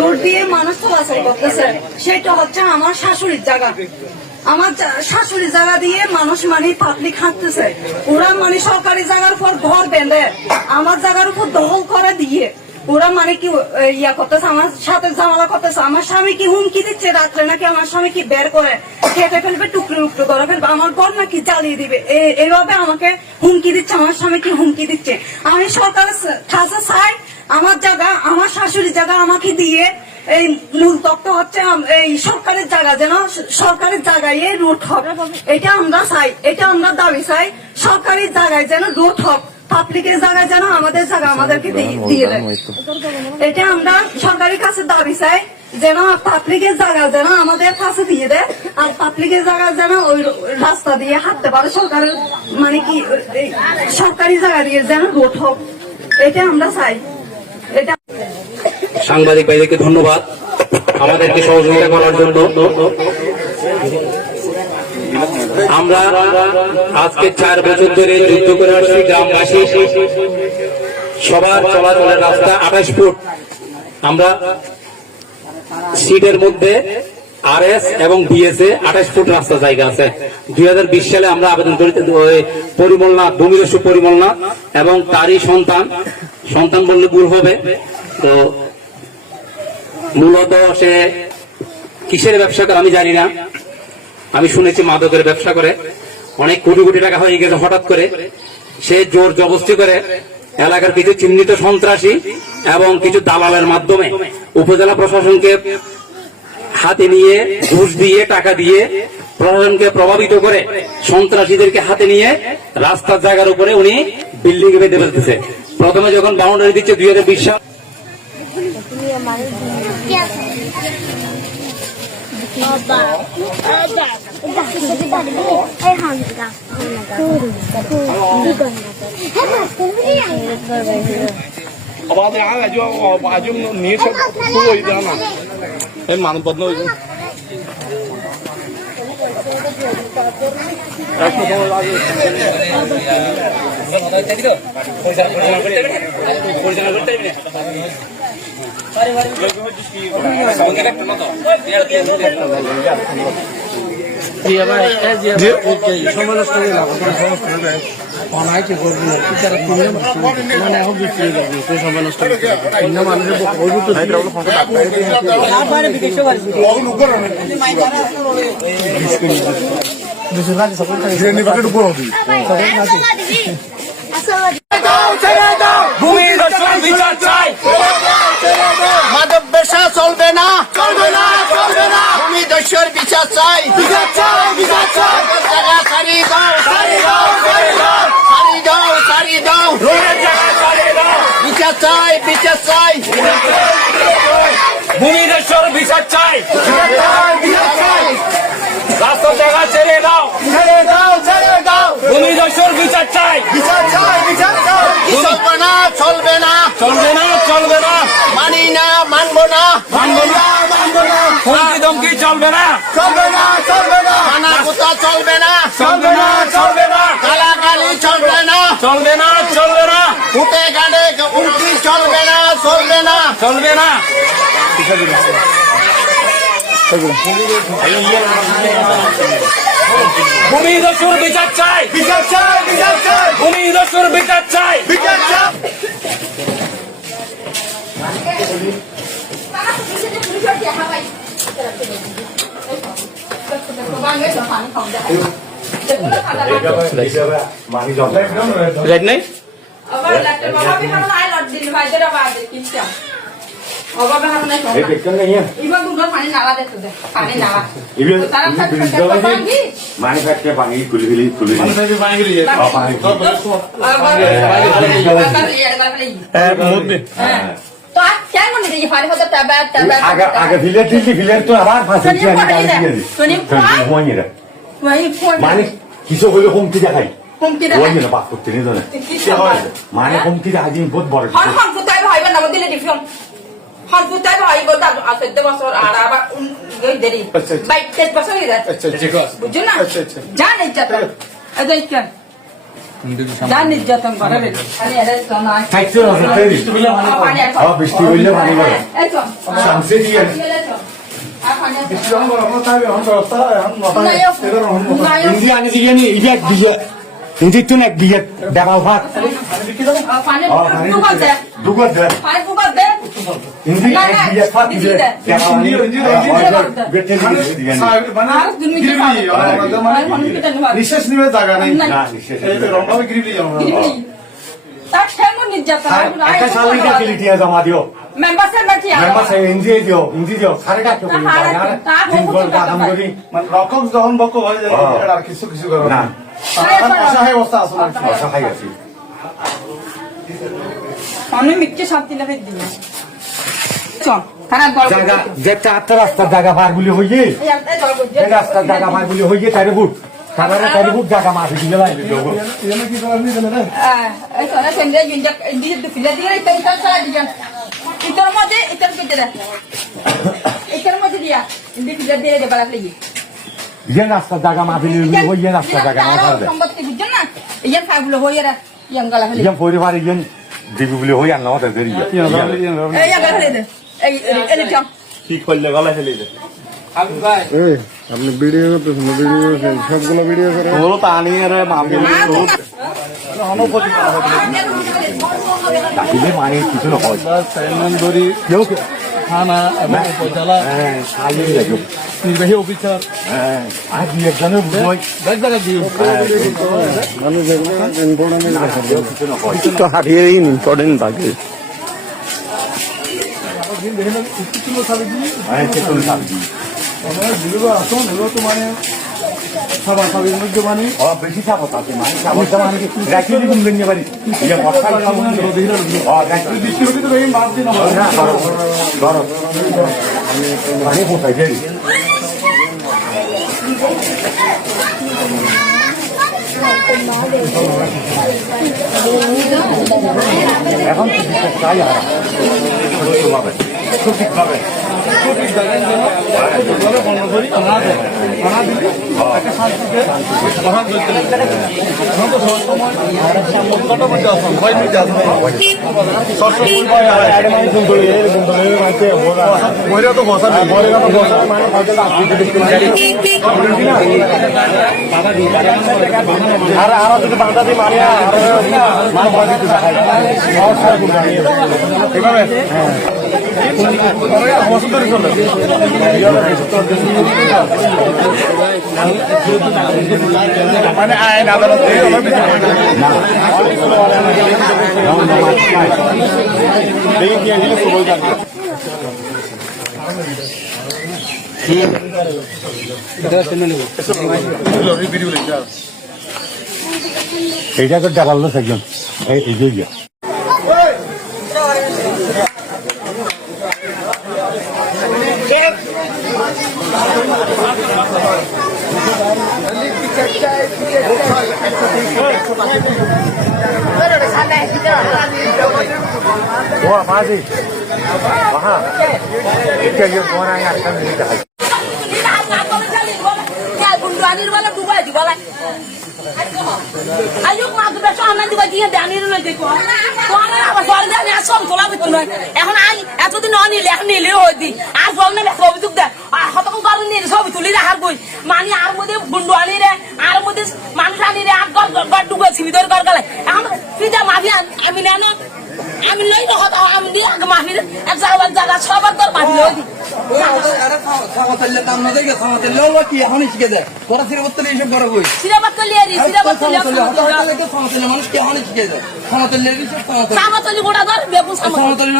Road দিয়ে মানুষ চলাচল করতেছে, সেটা হচ্ছে আমার শাশুড়ির জায়গা। আমার শাশুড়ির জায়গা দিয়ে মানুষ মানে পাবলিক হাঁটতেছে, ওরা মানে সরকারি জায়গার উপর ঘর বেঁধে আমার জায়গার উপর দখল করে দিয়ে ওরা মানে কি ইয়া করতেছে, আমার সাথে ঝামেলা করতেছে। আমার স্বামী কি হুমকি দিচ্ছে রাত্রে নাকি আমার স্বামী কি বের করে খেতে ফেলবে, টুকরো টুকরো করে ফেলবে, আমার ঘর নাকি জ্বালিয়ে দিবে, এইভাবে আমাকে হুমকি দিচ্ছে। আমার স্বামী কি হুমকি দিচ্ছে। আমি সরকারের কাছে চাই আমার জায়গা, আমার শাশুড়ির জায়গা আমাকে দিয়ে এই মূল তত্ত্ব হচ্ছে এই সরকারের জায়গা যেন সরকারের জায়গায় রোড হোক, এটা আমরা চাই, এটা আমরা দাবি চাই। সরকারি জায়গায় যেন রোড হোক, পাবলিকের জায়গায় যেন আমাদের জায়গা আমাদেরকে দিয়ে দেয়, এটা আমরা সরকারের কাছে দাবি চাই। যেন পাবলিকের জায়গা যেন আমাদের কাছে দিয়ে দেয়, আর পাবলিকের জায়গা যেন ওই রাস্তা দিয়ে হাঁটতে পারে সরকারের মানে কি সরকারি জায়গা দিয়ে যেন রোড হোক, এটা আমরা চাই। এটা সাংবাদিক ভাইদেরকে ধন্যবাদ আমাদেরকে সহযোগিতা করার জন্য। আমরা আজকে 4 বছর ধরে যুদ্ধ করে আসছি, গ্রামবাসী সবার চলাচলের রাস্তা 28 ফুট। আমরা সিটের মধ্যে RS এবং BS এ 28 ফুট রাস্তা জায়গা আছে। 2020 সালে আমরা আবেদন করি পরিমলনাথ, ভূমিদস্যু পরিমলনাথ এবং তারই সন্তান বললে ভুল হবে। তো মূলত সে কিসের ব্যবসা করে আমি জানি না, আমি শুনেছি মাদকের ব্যবসা করে, অনেক কোটি কোটি টাকা হয়ে গেছে। হঠাৎ করে সে জোর জবরদস্তি করে এলাকার কিছু চিহ্নিত সন্ত্রাসী এবং কিছু দালালের মাধ্যমে উপজেলা প্রশাসনকে হাতে নিয়ে ঘুষ দিয়ে টাকা দিয়ে প্রশাসনকে প্রভাবিত করে সন্ত্রাসীদেরকে হাতে নিয়ে রাস্তার জায়গার উপরে উনি বিল্ডিং বেঁধে ফেলতেছে। প্রথমে যখন বাউন্ডারি দিচ্ছে 2020 সাল মানব বদন অনাইকে করবো মানে এখন বিক্রি করবো সময় নষ্ট মাদক ব্যবসা চলবে না, চলবে না, চলবে না। ভূমি দস্যুর বিচার চাই, বিচার চাই, বিচার চাই। জায়গা ছাড়িয়ে দাও, ছাড়িয়ে দাও, ছাড়িয়ে দাও, ছাড়িয়ে দাও, ছাড়িয়ে দাও। রোডের জায়গা ছাড়িয়ে দাও। বিচার চাই, বিচার চাই। ভূমি দস্যুর বিচার চাই, বিচার চাই, বিচার চাই। রাস্তার জায়গা ছেড়ে দাও, ছেড়ে দাও, ছেড়ে দাও। ভূমি দস্যুর বিচার চাই, বিচার চাই, বিচার চাই। চলবে না, চলবে না, চলবে না, চলবে না। মানি না, মানবো না, মানবো না, মানবো না। হুমকি ধমকি চলবে না, চলবে না, চলবে না। মানা কুতা চলবে না, চলবে না, চলবে না। গালাগালি চলবে না, চলবে না, চলবে না। ফুটে গাড়ে উল্টি চলবে না, চলবে না, চলবে না। ভূমি দস্যুর বিচার চাই, বিচার চাই, বিচার চাই। ভূমি দস্যুর বিচার চাই, বিচার চাই। রাইট নাই আগে ফিলে দিল্লি ফিলের তো আবার মানে কিছু হলে হুমকি দেখাই পাস করতে নিত না মানে হুমকি দেখা দিন বহুত বড় যা নির্যাতন করে রে খালি এরা তো নয় থাকছে না বৃষ্টি হইলে পানি করে এই তো শামসে দিয়ে ইন্দি আনি দিয়ে নি ইয়া দিয়ে ইন্দি তো এক দিয়ে দেবাল ভাত দুগত দে ইন্দি এক দিয়ে ভাত দিয়ে দেবাল নি বেটে দিয়ে নিঃশ্বাস নিবে জায়গা নাই না নিশ্চয় রংভাবে গিরিবলি যাবো তার কেমন নির্যাতন একটা সালিকা কিলিটিয়া জমা দিও মেম্বারসের বাকি মেম্বার সাহেব ইন্দি দিও সাড়ে কাজ করি দিন বল কাম করি মানে রকম যখন বক্ক হয়ে যায় এটা আর কিছু কিছু করবে না অসহায় অবস্থা আসলে অসহায় আছি অনেক মিথ্যে শান্তি লাগে দিন চল খারাপ গল্প জায়গা যেটা আত্মা রাস্তার জায়গা পার বলি হইয়ে এই রাস্তার জায়গা পার বলি হইয়ে তারে বুট তারে বুট জায়গা মাফি দিলে ভাই এনে কি করার নি জানেন এই তো না সেন্ডে ইন্ডিয়া ইন্ডিয়া দিলে দিলে এটা চালা দিবেন ইতর মধ্যে ইতর কেটে দে ইতর মধ্যে দিয়া ইন্ডিয়া দিলে দে বালা লাগি যে রাস্তার জায়গা মাফি দিলে হইয়ে রাস্তার জায়গা মাফা দে সম্পত্তি বুঝছেন না ইয়ান ফাইবুলো হইরা ইয়ান গালা ফেলে ইয়াম পরিবার ইয়াম দিবি বলি হই আর না ওদের দেরি এই ইয়ান গালা ফেলে দে এই এই জম কি করলে গলা ফেলে দে আপনি ভিডিও করতেছেন ভিডিও সবগুলো ভিডিও করে ওগুলো তো আনি আর মামকে ডাকিলে মানে কিছু না হয় ধরি কেউ থানা এবং উপজেলা হ্যাঁ খালি লাগো নির্বাহী অফিসার হ্যাঁ আর দুই একজনের বুঝই দেখ জায়গা দিয়ে মানুষ এগুলো ইম্পর্টেন্ট কিছু না হয় তো হারিয়ে ইম্পর্টেন্ট থাকে হ্যাঁ চেতন সাবজি আসুন এগুলো তো মানে সবার সবের মধ্যে মানে বেশি খাবো তাতে মানে খাবো মানে রাখি দিবুন গঞ্জে বাড়ি ইয়ে মশলা খাবো রাখি দৃষ্টিভঙ্গি তো এই বাদ দিন গরম পানি কোথায় যাই এখন তো বিশেষ চাই আর সঠিকভাবে সঠিক জায়গায় যেন ভাবে বন্ধ করি না দেয় না দিলে একটা শান্তিতে গ্রহণ করতে এখন তো সব সময় কত মধ্যে আসুন ভয় মধ্যে আসুন সবসময় বইরা তো বসা নেই বইরা তো বসা আর আরো যদি বাধা দিই মানে মানে ভয় দিতে চাই এভাবে অবস্থা তৈরি করলেন মানে আইন আদালত থেকে আমার বেশি ভয় না দেখি কি এগুলো সবাই জানবে এইটা তো ডাবাল একজন এই যে Wah, masih. Wah. Itu yang mana yang akan kita. বুন্ডানির বলে ডুবাই দি বলে আয়ুক মা দুবে সামনে দিবা দিয়ে দানির লই দেখো তোমার আবার সর জানি আসম তোলা বিতু নয় এখন আই এতদিন অনিলে এখন নিলে হই দি আজ বল না সব দুক দে কত কোন কারণ নিয়ে সব তুলি রাখার বই মানে আর মধ্যে বুন্ডানি রে আর মধ্যে মানুষ আনি রে আর গড় ডুবেছি ভিতর গড় গলে এখন ফিজা মাফিয়ান আমি না আমি নই না কথা আমি দি আগে মাফির এক জায়গা সবার তোর মাফি হই দি সিরাবাত লিয়ে রি সিরাবাত লিয়ে সামাতলি গোড়া ধর বেবু সামাতলি